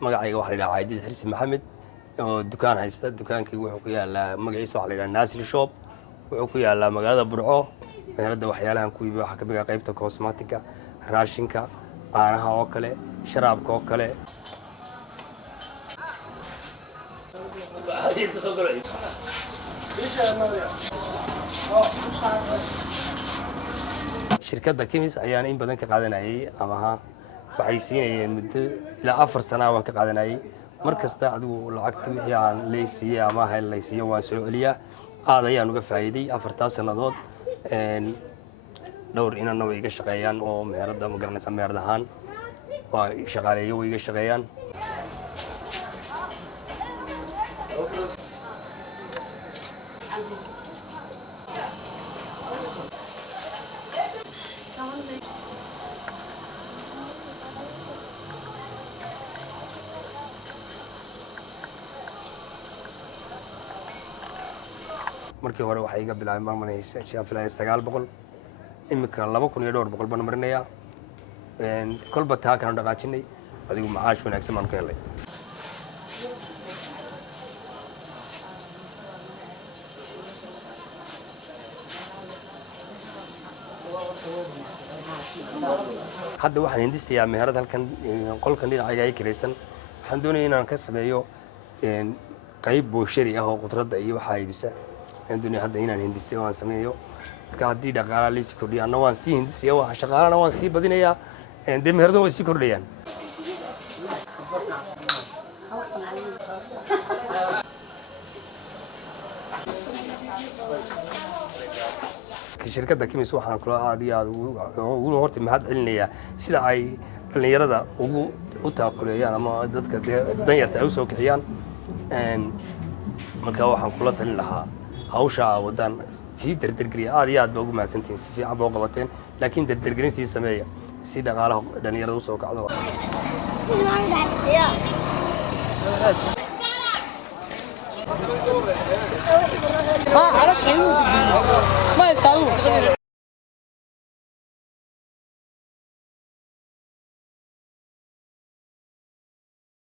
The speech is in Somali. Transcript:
magacayga waxa la yiraahdaa Aydid Xirsi Maxamed oo dukaan haysta dukaankii wuxuu ku yaalaa magaciisa waxa la yiraahdaa Nasri Shop wuxuu ku yaalaa magaalada Burco meherada waxyaalahan ku iibiyo waxa ka mid ah qaybta cosmetic raashinka caanaha oo kale sharaabka oo kale shirkadda Kimis ayaan in badan ka qaadanayay ama waxay siinayeen muddo ilaa 4 sano waan ka qaadanayay markasta adigu lacagta wixii aan leeysiiyay ama hal leeysiiyay waan soo celiyaa aad ayaan uga faa'iiday 4 sanadood dhowr inana way iga shaqeeyaan oo meherada ma garanaysa meheradahan waa shaqaaleeyo way iga shaqeeyaan markii hore waxa iga bilaabay maamuleysa shafilay 900 imika 2200 baan marinaya kolba taa kan dhaqaajinay adigu macaash wanaagsan aan ka helay hadda waxaan hindisayaa meherad halkan qolkan dhinacayga ay kireysan waxaan doonayaa inaan ka sameeyo qayb booshari ah oo qudradda iyo waxa iibisa عندنا هذا هنا الهندسة وان سميه كهدي دقالة ليس كردي أنا وان سي هندسة وان شغال أنا وان سي بدينا يا عندهم هردو وان سي كرديان كشركة دكيمس وحنا كل عادي ونورت مهد علنية سيدا عي اللي يردا وتأكل يعني ما دتك دنيا تعوسوا كحيان مركا وحنا كل تلها hawsha wadan si dardargeliya aad iyo aad baa ugu mahadsantiin si fiican baa qabateen laakiin dardargelin si sameeya si dhaqaalaha dhalinyarada u soo kacdo على شيء ما يساوي